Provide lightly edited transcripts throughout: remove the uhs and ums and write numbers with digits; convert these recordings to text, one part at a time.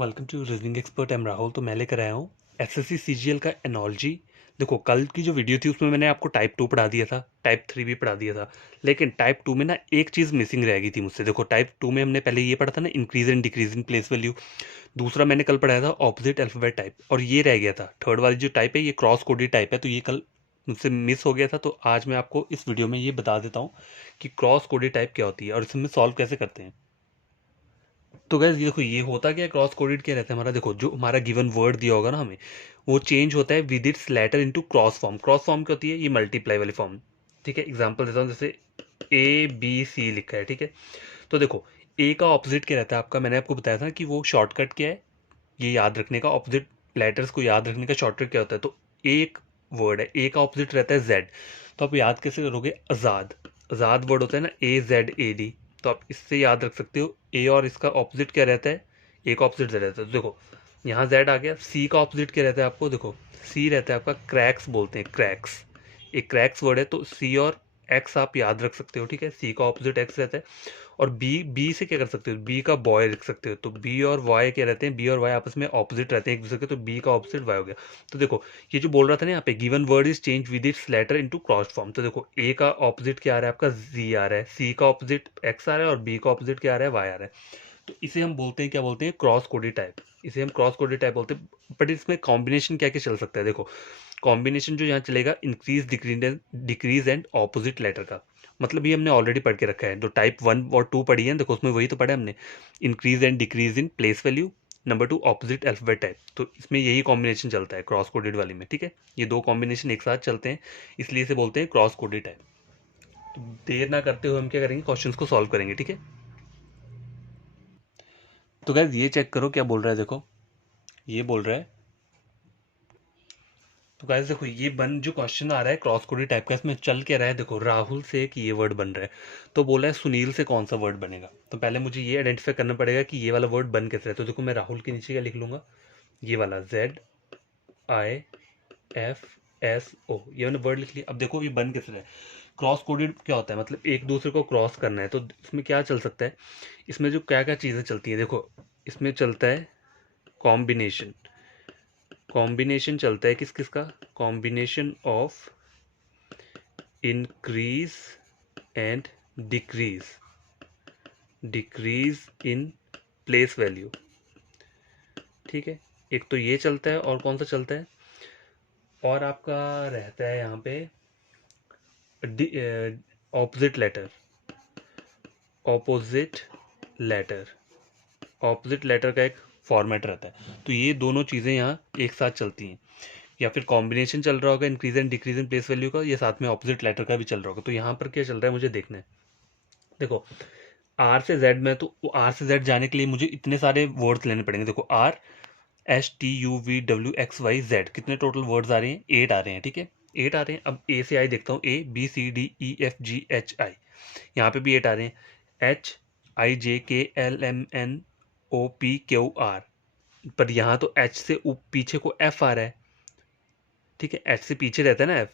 Welcome to reasoning expert M Rahul. तो मैं लेकर आया हूँ एसएससी सीजीएल का एनोलॉजी। देखो, कल की जो वीडियो थी उसमें मैंने आपको टाइप 2 पढ़ा दिया था, टाइप 3 भी पढ़ा दिया था, लेकिन टाइप 2 में ना एक चीज़ मिसिंग रह गई थी मुझसे। देखो, टाइप 2 में हमने पहले ये पढ़ा था ना, increase and decrease in place value. दूसरा मैंने कल पढ़ाया था ऑपोजिट अल्फाबेट टाइप, और ये रह गया था थर्ड वाली जो टाइप है, ये क्रॉस कोडेड टाइप है। तो ये कल मुझसे मिस हो गया था, तो आज मैं आपको इस वीडियो में ये बता देता हूँ कि क्रॉस कोडेड टाइप क्या होती है और इसमें सॉल्व कैसे करते हैं। तो गैस ये देखो, ये होता क्या है, क्रॉस कोडेड क्या रहता है हमारा। देखो, जो हमारा गिवन वर्ड दिया होगा ना हमें, वो चेंज होता है with its letter into cross form. Cross form क्या होती है? ये मल्टीप्लाई वाली फॉर्म। ठीक है, एग्जांपल देता हूँ, जैसे ए बी सी लिखा है। ठीक है, तो देखो, ए का ऑपोजिट क्या रहता है आपका, मैंने आपको बताया था ना कि वो शॉर्टकट क्या है, ये याद रखने का। ऑपोजिट लेटर्स को याद रखने का शॉर्टकट क्या होता है? तो एक वर्ड है, ए का ऑपोजिट रहता है जेड। तो आप याद कैसे करोगे? आज़ाद। आज़ाद वर्ड होता है ना, ए जेड ए डी। तो आप इससे याद रख सकते हो ए, और इसका ऑपोजिट क्या रहता है? ए का ऑपोजिट जेड रहता है। तो देखो, यहाँ जेड आ गया। सी का ऑपोजिट क्या रहता है आपको? देखो, सी रहता है आपका क्रैक्स, बोलते हैं क्रैक्स। एक क्रैक्स वर्ड है, तो सी और एक्स आप याद रख सकते हो। ठीक है, सी का ऑपोजिट एक्स रहता है। और बी, बी से क्या कर सकते हो? बी का बॉय लिख सकते हो। तो बी और वाई क्या रहते हैं? बी और वाई आपस में ऑपोजिट रहते हैं एक दूसरे के, तो बी का ऑपोजिट वाई हो गया। तो देखो, ये जो बोल रहा था ना यहाँ पे, given word is change with its letter into cross form. तो देखो, ए का ऑपोजिट क्या आ रहा है आपका? जी आ रहा है। सी का ऑपोजिट एक्स आ रहा है, और बी का ऑपोजिट क्या आ रहा है? वाई आ रहा है। तो इसे हम बोलते हैं, क्या बोलते हैं? Cross coded type. इसे हम क्रॉस कोडेड टाइप बोलते हैं। बट इसमें कॉम्बिनेशन क्या क्या चल सकता है? देखो, कॉम्बिनेशन जो यहाँ चलेगा, increase decrease and opposite letter का। मतलब ये हमने ऑलरेडी पढ़ के रखा है, जो टाइप 1 और 2 पढ़ी है, देखो उसमें वही तो पढ़ा है हमने। Increase and decrease in place value, number 2 opposite alphabet type. तो इसमें यही कॉम्बिनेशन चलता है क्रॉस कोडेड वाली में। ठीक है, ये दो कॉम्बिनेशन एक साथ चलते हैं, इसलिए इसे बोलते हैं क्रॉस कोडेड टाइप। तो देर ना करते हुए हम क्या करेंगे, क्वेश्चंस को सॉल्व करेंगे। ठीक है, तो गाइस ये चेक करो क्या बोल रहा है। देखो, ये बोल रहा है, तो गाइस देखो, ये बन जो क्वेश्चन आ रहा है क्रॉस कोडेड टाइप का, इसमें चल क्या रहा है? देखो, राहुल से एक ये वर्ड बन रहा है, तो बोला है सुनील से कौन सा वर्ड बनेगा। तो पहले मुझे ये आइडेंटिफाई करना पड़ेगा कि ये वाला वर्ड बन कैसे रहा है। तो देखो, मैं राहुल के नीचे क्या लिख लूंगा? ये वाला ZIFSO, ये मैंने वर्ड लिख लिया। अब देखो, ये बन कैसे रहा है? क्रॉस कोडेड क्या होता है? मतलब एक दूसरे को क्रॉस करना है। तो इसमें क्या चल सकता है? इसमें जो क्या क्या चीज़ें चलती हैं, देखो, इसमें चलता है कॉम्बिनेशन। कॉम्बिनेशन चलता है किस किस का? Combination of increase and decrease, decrease in place value. ठीक है, एक तो ये चलता है, और कौन सा चलता है? और आपका रहता है यहाँ पे opposite letter. Opposite letter, opposite letter का एक फॉर्मेट रहता है। तो ये दोनों चीज़ें यहाँ एक साथ चलती हैं, या फिर कॉम्बिनेशन चल रहा होगा increase and decrease in place value का, या साथ में ऑपोजिट लेटर का भी चल रहा होगा। तो यहाँ पर क्या चल रहा है मुझे देखना है। देखो, आर से जेड में, तो आर से जेड जाने के लिए मुझे इतने सारे वर्ड्स लेने पड़ेंगे। देखो, RSTUVWXYZ, कितने टोटल वर्ड्स आ रहे हैं? 8 आ रहे हैं। ठीक है, 8 आ रहे हैं। अब ए से आई देखता हूँ, ABCDEFGHI, यहाँ पे भी 8 आ रहे हैं। HIJKLMNOPQR, पर यहाँ तो एच से पीछे को एफ आ रहा है। ठीक है, एच से पीछे रहता है ना एफ,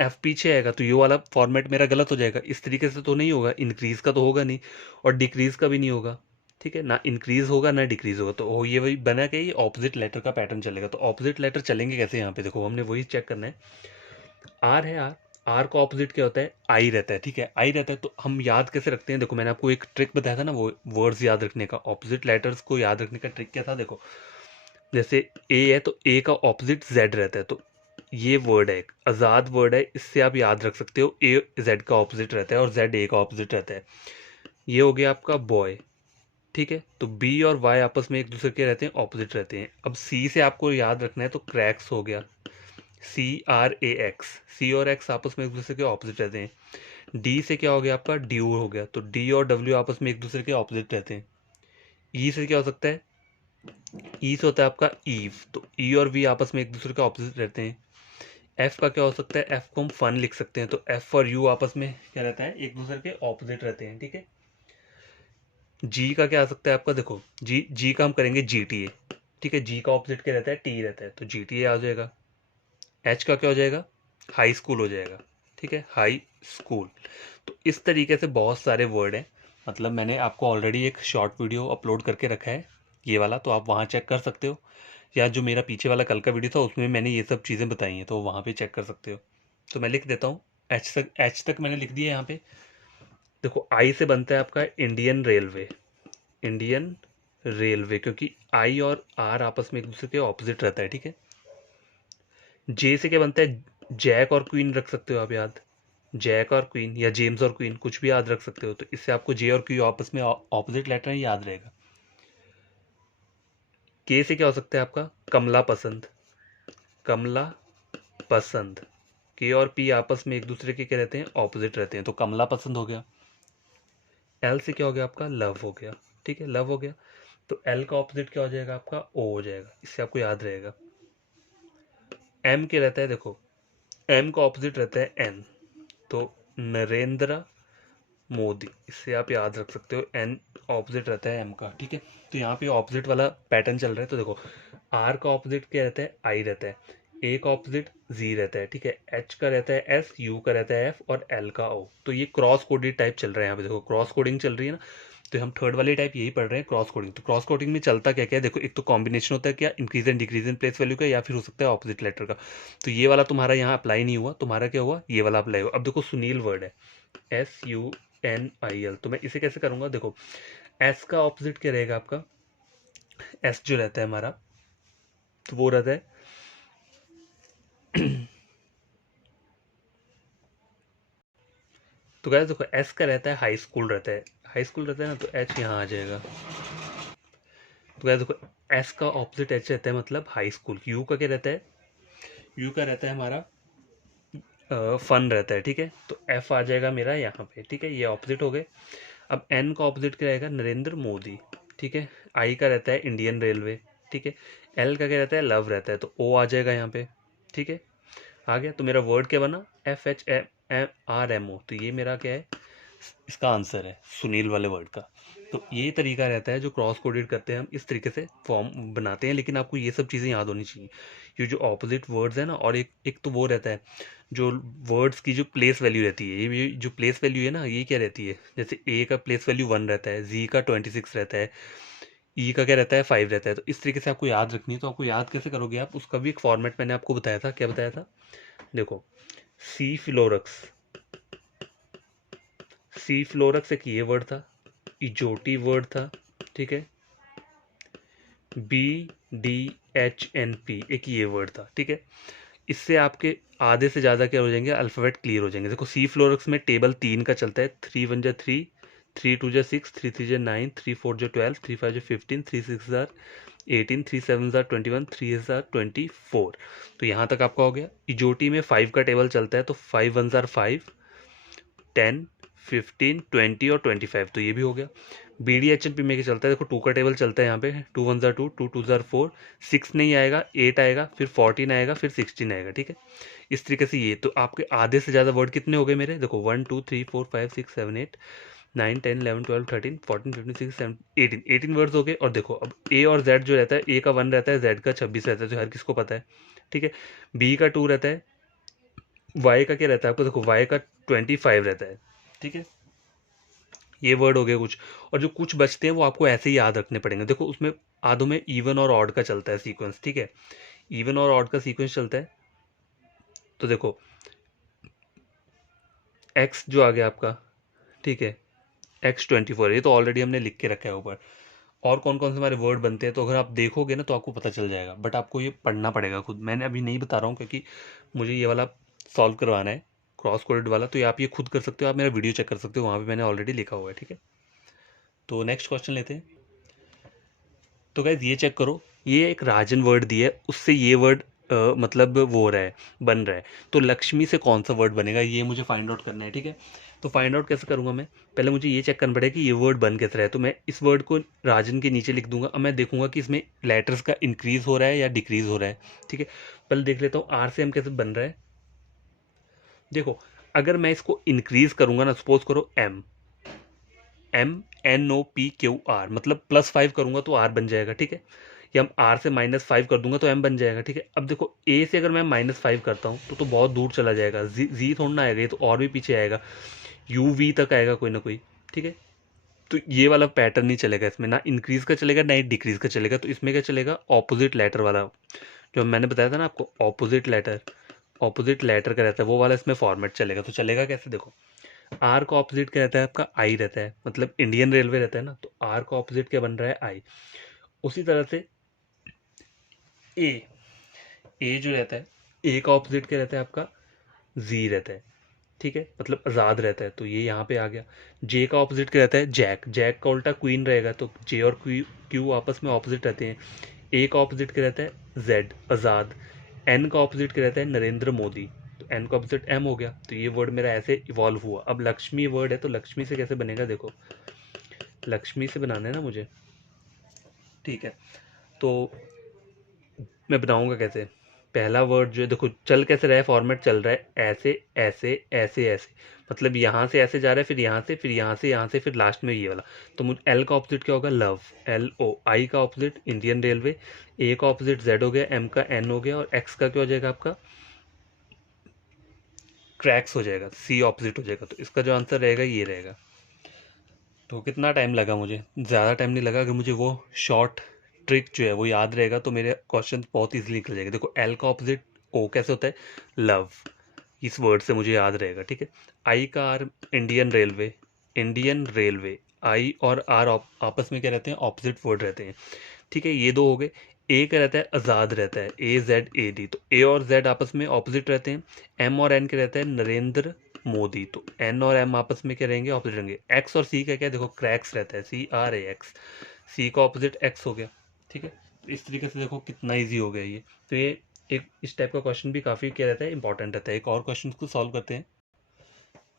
एफ पीछे आएगा, तो ये वाला फॉर्मेट मेरा गलत हो जाएगा। इस तरीके से तो नहीं होगा, इंक्रीज का तो होगा नहीं, और डिक्रीज का भी नहीं होगा। ठीक है ना, इंक्रीज होगा ना डिक्रीज होगा। तो ये वही बना के ये ऑपोजिट लेटर का पैटर्न चलेगा। तो ऑपोजिट लेटर चलेंगे कैसे? यहाँ पे देखो, हमने वही चेक करना है। आर है, आर, आर का ऑपोजिट क्या होता है? आई रहता है। ठीक है, आई रहता है, तो हम याद कैसे रखते हैं? देखो, मैंने आपको एक ट्रिक बताया था ना, वो वर्ड्स याद रखने का, ऑपोजिट लेटर्स को याद रखने का ट्रिक क्या था? देखो, जैसे ए है, तो ए का ऑपोजिट जेड रहता है। तो ये वर्ड है, एक आज़ाद वर्ड है, इससे आप याद रख सकते हो ए जेड का ऑपोजिट रहता है, और जेड ए का ऑपोजिट रहता है। ये हो गया आपका बॉय। ठीक है, तो बी और वाई आपस में एक दूसरे के रहते हैं, ऑपोजिट रहते हैं। अब सी से आपको याद रखना है, तो क्रैक्स हो गया, CRAX, सी और एक्स आपस में एक दूसरे के ऑपोजिट रहते हैं। डी से क्या हो गया आपका? ड्यू हो गया, तो डी और डब्ल्यू आपस में एक दूसरे के ऑपोजिट रहते हैं। ई से क्या हो सकता है? ई से होता है आपका ईव, तो ई और वी आपस में एक दूसरे के ऑपोजिट रहते हैं। एफ का क्या हो सकता है? एफ को हम फन लिख सकते हैं, तो एफ और यू आपस में क्या रहता है? एक दूसरे के ऑपोजिट रहते हैं। ठीक है, जी का क्या आ सकता है आपका? देखो, जी, जी का हम करेंगे GTA। ठीक है, जी का ऑपोजिट क्या रहता है? टी रहता है, तो GTA आ जाएगा। एच का क्या हो जाएगा? हाई स्कूल हो जाएगा। ठीक है, हाई स्कूल। तो इस तरीके से बहुत सारे वर्ड हैं। मतलब मैंने आपको ऑलरेडी एक शॉर्ट वीडियो अपलोड करके रखा है, ये वाला, तो आप वहाँ चेक कर सकते हो, या जो मेरा पीछे वाला कल का वीडियो था उसमें मैंने ये सब चीज़ें बताई हैं, तो वहाँ पे चेक कर सकते हो। तो मैं लिख देता हूँ, एच तक मैंने लिख दिया यहाँ पे। देखो आई से बनता है आपका इंडियन रेलवे, इंडियन रेलवे, क्योंकि आई और आर आपस में एक दूसरे के ऑपोजिट रहता है, ठीक है। जे से क्या बनता है, जैक और क्वीन रख सकते हो आप याद, जैक और क्वीन या जेम्स और क्वीन, कुछ भी याद रख सकते हो, तो इससे आपको जे और क्यू आपस में ऑपोजिट लेटर है, याद रहेगा। के से क्या हो सकता है आपका, कमला पसंद, कमला पसंद। के और पी आपस में एक दूसरे के क्या रहते हैं, ऑपोजिट रहते हैं, तो कमला पसंद हो गया। एल से क्या हो गया आपका, लव हो गया, ठीक है, लव हो गया। तो एल का ऑपोजिट क्या हो जाएगा आपका, ओ हो जाएगा, इससे आपको याद रहेगा। एम क्या रहता है, देखो एम का ऑपोजिट रहता है एन, तो नरेंद्र मोदी, इससे आप याद रख सकते हो, एन ऑपोजिट रहता है एम का, ठीक है। तो यहाँ पे ऑपोजिट वाला पैटर्न चल रहा है, तो देखो आर का ऑपोजिट क्या रहता है, आई रहता है, ए का ऑपोजिट जी रहता है, ठीक है, एच का रहता है एस, यू का रहता है एफ, और एल का ओ। तो ये क्रॉस कोडेड टाइप चल रहा है यहाँ पे, देखो क्रॉस कोडिंग चल रही है ना, तो हम थर्ड वाली टाइप यही पढ़ रहे हैं, क्रॉस कोडिंग। तो क्रॉस कोडिंग में चलता क्या क्या है, देखो एक तो कॉम्बिनेशन होता है क्या, increase and decrease in place value का, या फिर हो सकता है ऑपोजिट लेटर का। तो ये वाला तुम्हारा यहाँ अप्लाई नहीं हुआ, तुम्हारा क्या हुआ, ये वाला अप्लाई हुआ। अब देखो सुनील वर्ड है, SUNIL, तो मैं इसे कैसे करूंगा, देखो एस का ऑपोजिट क्या रहेगा आपका, एस जो रहता है हमारा, तो वो रहता है तो क्या देखो एस का रहता है हाई स्कूल रहता है, हाई स्कूल रहता है ना, तो एच यहाँ आ जाएगा। तो क्या देखो एस का ऑपोजिट एच रहता है, मतलब हाई स्कूल। यू का क्या रहता है, यू का रहता है हमारा फन रहता है, ठीक है, तो एफ आ जाएगा मेरा यहाँ पे, ठीक है, ये ऑपोजिट हो गए। अब एन का ऑपोजिट क्या रहेगा, नरेंद्र मोदी, ठीक है। आई का रहता है इंडियन रेलवे, ठीक है। एल का क्या रहता है, लव रहता है, तो ओ आ जाएगा यहाँ पे, ठीक है, आ गया। तो मेरा वर्ड क्या बना, FHMRMO, तो ये मेरा क्या है, इसका आंसर है सुनील वाले वर्ड का। तो ये तरीका रहता है जो क्रॉस कोडेड करते हैं हम, इस तरीके से फॉर्म बनाते हैं, लेकिन आपको ये सब चीज़ें याद होनी चाहिए। ये जो ऑपोजिट वर्ड्स है ना, और एक एक तो वो रहता है जो वर्ड्स की जो प्लेस वैल्यू रहती है, ये जो प्लेस वैल्यू है ना, ये क्या रहती है, जैसे ए का प्लेस वैल्यू 1 रहता है, जी का 26 रहता है, ई का क्या रहता है 5 रहता है। तो इस तरीके से आपको याद रखनी है। तो आपको याद कैसे करोगे आप, उसका भी एक फॉर्मेट मैंने आपको बताया था, क्या बताया था, देखो सी फ्लोरक्स, सी फ्लोरक्स एक ये वर्ड था, इजोटी वर्ड था, ठीक है, BDHNP एक ये वर्ड था, ठीक है। इससे आपके आधे से ज़्यादा क्या हो जाएंगे, अल्फ़ाबेट क्लियर हो जाएंगे। देखो सी फ्लोरक्स में टेबल 3 का चलता है, 3 1 जा 3, 3 2 जा 6, 3 3 जा 9, 3 4 जा 12, 3 5 जा 15, 3 6 जा 18, 3 7 जा 21, 3 8 जा 24। तो यहाँ तक आपका हो गया। इजोटी में 5 का टेबल चलता है, तो 5 1 जा 5, 10, 15, 20 और 25, तो ये भी हो गया। BDHNP में क्या चलता है, देखो 2 का टेबल चलता है यहाँ पे, 2 1 जार 2, 2 2 जार 4, 6 नहीं आएगा, 8 आएगा, फिर 14 आएगा, फिर 16 आएगा, ठीक है। इस तरीके से ये तो आपके आधे से ज़्यादा वर्ड कितने हो गए मेरे, देखो 1 2 3 4 5 6 7 8 9 10 11 12 13 14 15 16 17 18 18 वर्ड्स हो गए। और देखो अब ए और जेड जो रहता है, ए का 1 रहता है, जेड का 26 रहता है, जो हर किसको पता है, ठीक है। बी का 2 रहता है, वाई का क्या रहता है आपको, देखो वाई का 25 रहता है, ठीक है। ये वर्ड हो गए कुछ। और जो कुछ बचते हैं वो आपको ऐसे ही याद रखने पड़ेंगे। देखो उसमें आधों में इवन और ऑड का चलता है सीक्वेंस, ठीक है, इवन और ऑड का सीक्वेंस चलता है। तो देखो एक्स जो आ गया आपका, ठीक है, X24, ये तो ऑलरेडी हमने लिख के रखा है ऊपर। और कौन कौन से हमारे वर्ड बनते हैं, तो अगर आप देखोगे ना तो आपको पता चल जाएगा, बट आपको ये पढ़ना पड़ेगा खुद। मैंने अभी नहीं बता रहा हूँ क्योंकि मुझे ये वाला सॉल्व करवाना है, क्रॉस कोडेड वाला, तो ये आप ये खुद कर सकते हो, आप मेरा वीडियो चेक कर सकते हो, वहाँ पे मैंने ऑलरेडी लिखा हुआ है, ठीक है। तो नेक्स्ट क्वेश्चन लेते हैं। तो गाइज ये चेक करो, ये एक राजन वर्ड दिया है, उससे ये वर्ड मतलब वो हो रहा है, बन रहा है। तो लक्ष्मी से कौन सा वर्ड बनेगा, ये मुझे फाइंड आउट करना है, ठीक है। तो फाइंड आउट कैसे करूँगा मैं, पहले मुझे ये चेक करना पड़ेगा कि ये वर्ड बन कैसे रहा है। तो मैं इस वर्ड को राजन के नीचे लिख दूंगा। अब मैं देखूंगा कि इसमें लेटर्स का इंक्रीज हो रहा है या डिक्रीज हो रहा है, ठीक है। पहले देख लेता हूँ आर से एम कैसे बन रहा है। देखो अगर मैं इसको इंक्रीज करूंगा ना, सपोज करो MNOPQR, मतलब +5 करूंगा तो R बन जाएगा, ठीक है। या हम R से -5 कर दूंगा तो M बन जाएगा, ठीक है। अब देखो A से अगर मैं -5 करता हूँ तो बहुत दूर चला जाएगा, जी थोड़ा ना आएगा, ये तो और भी पीछे आएगा, UV तक आएगा कोई ना कोई, ठीक है। तो ये वाला पैटर्न नहीं चलेगा इसमें, ना इंक्रीज का चलेगा ना ही डिक्रीज का चलेगा। तो इसमें क्या चलेगा, ऑपोजिट लेटर वाला, जो मैंने बताया था ना आपको, ऑपोजिट लेटर का रहता है वो वाला इसमें फॉर्मेट चलेगा। तो चलेगा कैसे, देखो आर का ऑपोजिट क्या रहता है आपका, आई रहता है, मतलब इंडियन रेलवे रहता है ना, तो आर का ऑपोजिट क्या बन रहा है, आई। उसी तरह से ए, ए जो रहता है, ए का ऑपोजिट क्या रहता है आपका, जी रहता है, ठीक है, मतलब आज़ाद रहता है, तो ये यहाँ पे आ गया। जे का ऑपोजिट क्या रहता है, जैक, जैक का उल्टा क्वीन रहेगा, तो जे और क्यू आपस में ऑपोजिट रहते हैं। ए का ऑपोजिट क्या रहता है, जेड, आज़ाद। एन का ऑपोजिट क्या रहता है, नरेंद्र मोदी, तो एन का ऑपोजिट एम हो गया। तो ये वर्ड मेरा ऐसे इवॉल्व हुआ। अब लक्ष्मी वर्ड है, तो लक्ष्मी से कैसे बनेगा, देखो लक्ष्मी से बनाना है ना मुझे, ठीक है, तो मैं बनाऊंगा कैसे, पहला वर्ड जो है देखो चल कैसे रहा है, फॉर्मेट चल रहा है ऐसे ऐसे ऐसे ऐसे, मतलब यहाँ से ऐसे जा रहा है, फिर यहाँ से, फिर यहाँ से, यहाँ से, फिर लास्ट में ये वाला। तो मुझे एल का ऑपोजिट क्या होगा, लव, एल ओ। आई का ऑपोजिट इंडियन रेलवे। ए का ऑपोजिट जेड हो गया, एम का एन हो गया, और एक्स का क्या हो जाएगा आपका, क्रैक्स हो जाएगा, सी ऑपोजिट हो जाएगा। तो इसका जो आंसर रहेगा ये रहेगा। तो कितना टाइम लगा मुझे, ज़्यादा टाइम नहीं लगा। अगर मुझे वो शॉर्ट ट्रिक जो है वो याद रहेगा तो मेरे क्वेश्चन बहुत ईजिली निकल जाएगा। देखो एल का ऑपोजिट ओ कैसे होता है, लव, इस वर्ड से मुझे याद रहेगा, ठीक है। आई का R, Indian railway, Indian railway. I और आर आपस में क्या रहते हैं, ऑपोजिट वर्ड रहते हैं, ठीक है, ये दो हो गए। ए का रहता है आज़ाद रहता है, ए जेड ए डी, तो ए और जेड आपस में ऑपोजिट रहते हैं। एम और एन के रहता है नरेंद्र मोदी, तो एन और एम आपस में क्या रहेंगे, ऑपोजिट रहेंगे। एक्स और सी का क्या, देखो क्रैक्स रहता है, सी आर ए एक्स, सी का ऑपोजिट एक्स हो गया, ठीक है। तो इस तरीके से देखो कितना ईजी हो गया ये। तो ये एक इस टाइप का क्वेश्चन भी काफ़ी क्या रहता है, इंपॉर्टेंट रहता है। एक और क्वेश्चन को सॉल्व करते हैं।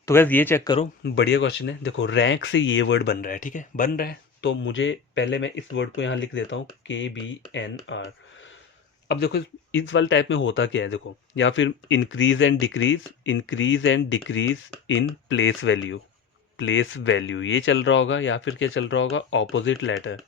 तो गैस ये चेक करो, बढ़िया क्वेश्चन है। देखो रैंक से ये वर्ड बन रहा है, ठीक है, बन रहा है। तो मुझे पहले मैं इस वर्ड को यहाँ लिख देता हूँ, KBNR। अब देखो इस वाले टाइप में होता क्या है, देखो, या फिर increase and decrease, increase and decrease in place value, place value ये चल रहा होगा, या फिर क्या चल रहा होगा, ऑपोजिट लेटर,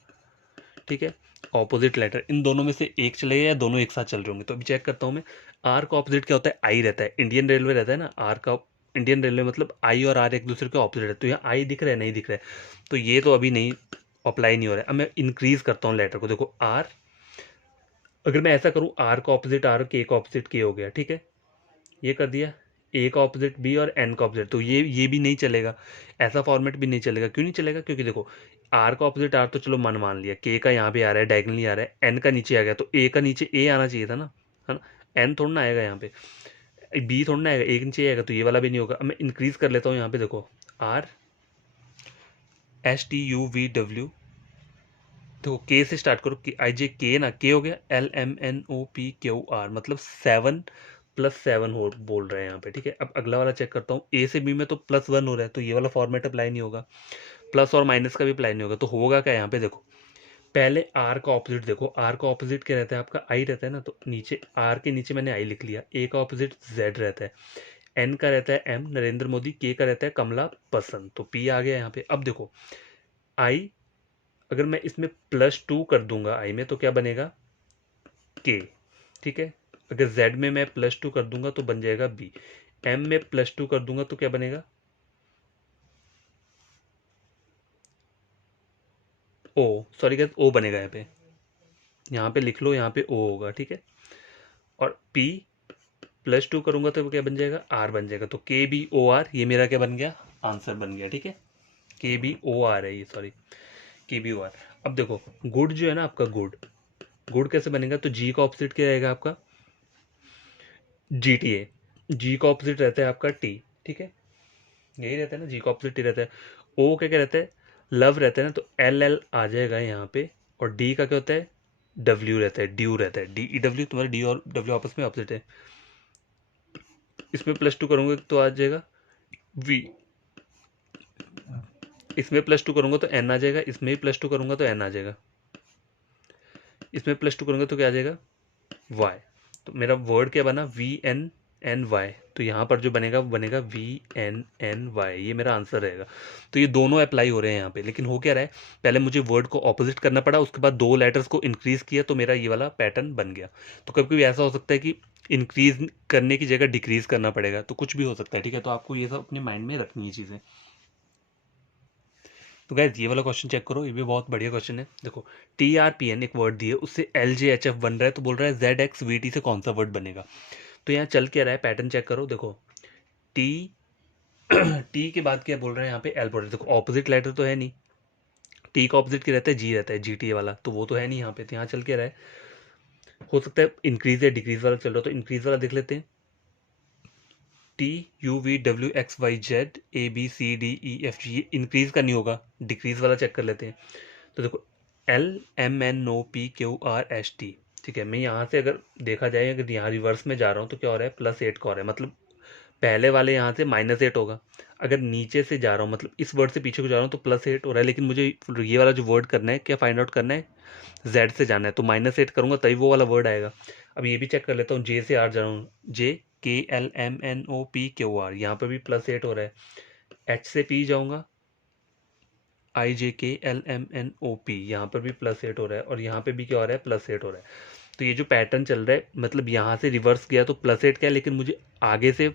ठीक है, ऑपोजिट लेटर। इन दोनों में से एक चलेगा या दोनों एक साथ चल रहे होंगे। तो अभी चेक करता हूँ मैं। आर का ऑपोजिट क्या होता है, आई रहता है, इंडियन रेलवे रहता है ना, आर का इंडियन रेलवे मतलब आई और आर एक दूसरे के ऑपोजिट है। तो यहाँ आई दिख रहा है, नहीं दिख रहा है, तो ये तो अभी नहीं अप्लाई नहीं हो रहा है। अब मैं इंक्रीज करता हूँ लेटर को, देखो आर, अगर मैं ऐसा करूँ, आर का ऑपोजिट आर, के का ऑपोजिट के हो गया, ठीक है, ये कर दिया। ए का ऑपोजिट बी और एन का ऑपोजिट, तो ये भी नहीं चलेगा, ऐसा फॉर्मेट भी नहीं चलेगा। क्यों नहीं चलेगा, क्योंकि देखो आर का ऑपोजिट आर तो चलो मन मान लिया, के का यहाँ पे आ रहा है, डायगनली आ रहा है, एन का नीचे आ गया, तो ए का नीचे ए आना चाहिए था ना, है ना, एन थोड़ा ना आएगा यहाँ पे, बी थोड़ा ना आएगा, ए के नीचे आएगा, तो ये वाला भी नहीं होगा। अब मैं इंक्रीज कर लेता हूँ यहाँ पे, देखो आर STUVW, देखो के से स्टार्ट करो, आई जे के ना, के हो गया, LMNOPQR, मतलब 7+7 हो बोल रहे हैं यहाँ पे, ठीक है। अब अगला वाला चेक करता हूँ, ए से बी में तो +1 हो रहा है, तो ये वाला फॉर्मेट अप्लाई नहीं होगा, प्लस और माइनस का भी अप्लाई नहीं होगा। तो होगा क्या यहाँ पे, देखो पहले आर का ऑपोजिट, देखो आर का ऑपोजिट क्या रहता है आपका, आई रहता है ना, तो नीचे आर के नीचे मैंने आई लिख लिया। ए का ऑपोजिट जेड रहता है, एन का रहता है एम, नरेंद्र मोदी, के का रहता है कमला पसंद, तो पी आ गया यहाँ पे। अब देखो आई, अगर मैं इसमें +2 कर दूंगा आई में, तो क्या बनेगा, के, ठीक है। अगर जेड में मैं +2 कर दूंगा तो बन जाएगा बी, एम में +2 कर दूंगा तो क्या बनेगा, ओ, सॉरी गाइस, ओ बनेगा यहाँ पे, यहाँ पे लिख लो, यहाँ पे ओ होगा, ठीक है। और पी +2 करूंगा तो क्या बन जाएगा, आर बन जाएगा। तो KBOR ये मेरा क्या बन गया, आंसर बन गया, ठीक है। KBOR है ये, सॉरी, KBOR। अब देखो गुड जो है ना आपका, गुड, गुड कैसे बनेगा, तो जी का ऑपोजिट क्या रहेगा आपका, GTA, जी का ऑपोजिट रहता है आपका टी, ठीक है, यही रहता है ना, जी का ऑपोजिट टी रहता है। ओ क्या क्या रहता है, लव रहता है ना, तो LL आ जाएगा यहाँ पे। और डी का क्या होता है, डब्ल्यू रहता है, ड्यू रहता है, DEW, तुम्हारे डी और डब्ल्यू आपस में ऑपोजिट है। इसमें +2 करूंगा तो आ जाएगा वी, इसमें +2 करूंगा तो एन आ जाएगा, इसमें भी +2 करूंगा तो एन आ जाएगा, इसमें +2 करूंगा तो क्या आ जाएगा, वाई। तो मेरा वर्ड क्या बना, VNNY, तो यहाँ पर जो बनेगा वो बनेगा VNNY, ये मेरा आंसर रहेगा। तो ये दोनों अप्लाई हो रहे हैं यहाँ पे, लेकिन हो क्या रहा है, पहले मुझे वर्ड को ऑपोजिट करना पड़ा, उसके बाद 2 लेटर्स को इंक्रीज किया, तो मेरा ये वाला पैटर्न बन गया। तो कभी कभी ऐसा हो सकता है कि इंक्रीज करने की जगह डिक्रीज करना पड़ेगा, तो कुछ भी हो सकता है, ठीक है। तो आपको ये सब अपने माइंड में रखनी है चीज़ें। तो गाइस ये वाला क्वेश्चन चेक करो, ये भी बहुत बढ़िया क्वेश्चन है। देखो TRPN एक वर्ड दिए, उससे LJHF बन रहा है, तो बोल रहा है ZXVT से कौन सा वर्ड बनेगा। तो यहाँ चल क्या रहा है, पैटर्न चेक करो। देखो टी टी के बाद क्या बोल रहा है यहाँ पे एल बोल रहा है। देखो ऑपोजिट लेटर तो है नहीं, टी का ऑपोजिट क्या रहता है, जी रहता है, GT वाला, तो वो तो है नहीं यहाँ पे। तो यहाँ चल क्या रहा है, हो सकता है इंक्रीज या डिक्रीज वाला चल रहा, तो इंक्रीज वाला देख लेते हैं। TUVWXYZABCDEFG, ये इंक्रीज का नहीं होगा, डिक्रीज वाला चेक कर लेते हैं। तो देखो LMNOPQRST, ठीक है। मैं यहाँ से अगर देखा जाए, अगर यहाँ रिवर्स में जा रहा हूँ तो क्या हो रहा है, +8 का हो रहा है, मतलब पहले वाले यहाँ से -8 होगा। अगर नीचे से जा रहा हूँ, मतलब इस वर्ड से पीछे को जा रहा हूँ, तो +8 हो रहा है। लेकिन मुझे ये वाला जो वर्ड करना है, क्या फाइंड आउट करना है, Z से जाना है, तो -8 करूँगा तभी वो वाला वर्ड आएगा। अब ये भी चेक कर लेता हूँ, J से R जा रहा हूँ, JKLMNOPQR, यहाँ पर भी +8 हो रहा है। H से P जाऊँगा, IJKLMNOP, यहाँ पर भी +8 हो रहा है, और यहाँ पे भी क्या हो रहा है, +8 हो रहा है। तो ये जो पैटर्न चल रहा है, मतलब यहाँ से रिवर्स गया तो +8 क्या है, लेकिन मुझे आगे से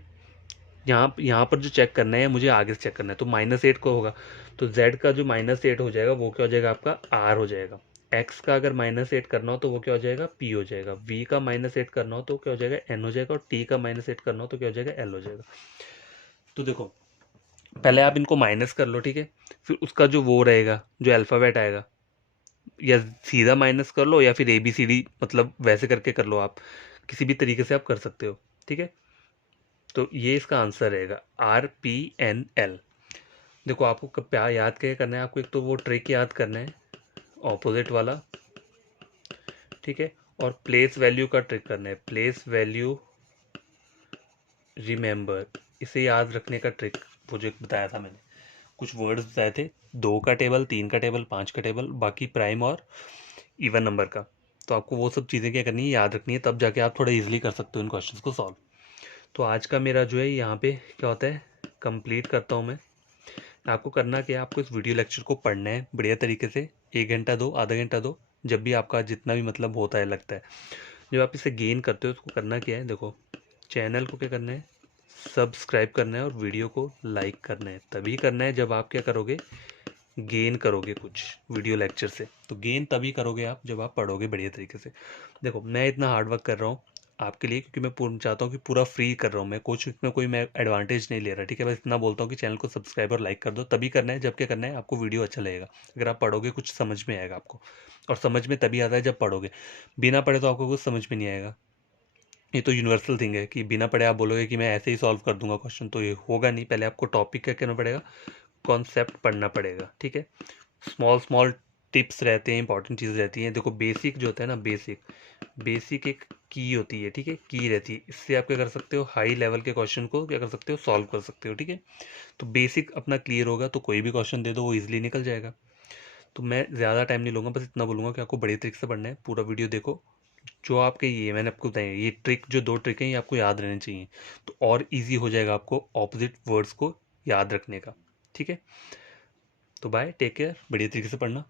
यहाँ पर जो चेक करना है, मुझे आगे से चेक करना है, तो -8 को होगा। तो Z का जो -8 हो जाएगा वो क्या हो जाएगा, आपका R हो जाएगा। X का अगर -8 करना हो तो वो क्या हो जाएगा, P हो जाएगा। V का -8 करना हो तो क्या हो जाएगा, N हो जाएगा। और T का -8 करना हो तो क्या हो जाएगा, L हो जाएगा। तो देखो पहले आप इनको माइनस कर लो, ठीक है। फिर उसका जो वो रहेगा, जो अल्फ़ाबेट आएगा, या सीधा माइनस कर लो, या फिर ABCD, मतलब वैसे करके कर लो, आप किसी भी तरीके से आप कर सकते हो, ठीक है। तो ये इसका आंसर रहेगा RPNL। देखो आपको क्या याद क्या करना है, आपको एक तो वो ट्रिक याद करना है, ऑपोजिट वाला, ठीक है। और प्लेस वैल्यू का ट्रिक करना है, प्लेस वैल्यू रिमेंबर, इसे याद रखने का ट्रिक। वो जो एक बताया था मैंने, कुछ वर्ड्स बताए थे, 2 का टेबल, 3 का टेबल, 5 का टेबल, बाकी प्राइम और इवन नंबर का। तो आपको वो सब चीज़ें क्या करनी है, याद रखनी है, तब जाके आप थोड़ा ईजिली कर सकते हो इन क्वेश्चंस को सॉल्व। तो आज का मेरा जो है यहाँ पे क्या होता है, कंप्लीट करता हूँ मैं। आपको करना क्या है, आपको इस वीडियो लेक्चर को पढ़ना है बढ़िया तरीके से, 1 घंटा दो, आधा घंटा दो, जब भी आपका जितना भी मतलब होता है, लगता है। जब आप इसे गेन करते हो, उसको करना क्या है, देखो चैनल को क्या करना है, सब्सक्राइब करना है, और वीडियो को लाइक करना है। तभी करना है जब आप क्या करोगे, गेन करोगे कुछ वीडियो लेक्चर से। तो गेन तभी करोगे आप जब आप पढ़ोगे बढ़िया तरीके से। देखो मैं इतना हार्ड वर्क कर रहा हूँ आपके लिए, क्योंकि मैं पूर्ण चाहता हूँ कि पूरा फ्री कर रहा हूँ मैं, कुछ इसमें कोई मैं एडवांटेज नहीं ले रहा, ठीक है। बस इतना बोलता हूँ कि चैनल को सब्सक्राइब और लाइक कर दो, तभी करना है जब क्या करना है, आपको वीडियो अच्छा लगेगा। अगर आप पढ़ोगे कुछ समझ में आएगा आपको, और समझ में तभी आता है जब पढ़ोगे। बिना पढ़े तो आपको कुछ समझ में नहीं आएगा। ये तो यूनिवर्सल थिंग है कि बिना पढ़े आप बोलोगे कि मैं ऐसे ही सॉल्व कर दूंगा क्वेश्चन, तो ये होगा नहीं। पहले आपको टॉपिक क्या करना पड़ेगा, कॉन्सेप्ट पढ़ना पड़ेगा, ठीक है। स्मॉल स्मॉल टिप्स रहते हैं, इंपॉर्टेंट चीज़ें रहती हैं। देखो बेसिक जो होता है ना, बेसिक एक की होती है, ठीक है, की रहती है। इससे आप क्या कर सकते हो, हाई लेवल के क्वेश्चन को क्या कर सकते हो, सॉल्व कर सकते हो, ठीक है। तो बेसिक अपना क्लियर होगा तो कोई भी क्वेश्चन दे दो वो इजीली निकल जाएगा। तो मैं ज़्यादा टाइम नहीं लूँगा, बस इतना बोलूँगा कि आपको बड़ी तरीके से पढ़ना है। पूरा वीडियो देखो, जो आपके ये मैंने आपको बताया, ये ट्रिक, जो 2 ट्रिक हैं, ये आपको याद रहनी चाहिए, तो और ईजी हो जाएगा आपको ऑपोजिट वर्ड्स को याद रखने का, ठीक है। तो बाय, टेक केयर, बढ़िया तरीके से पढ़ना।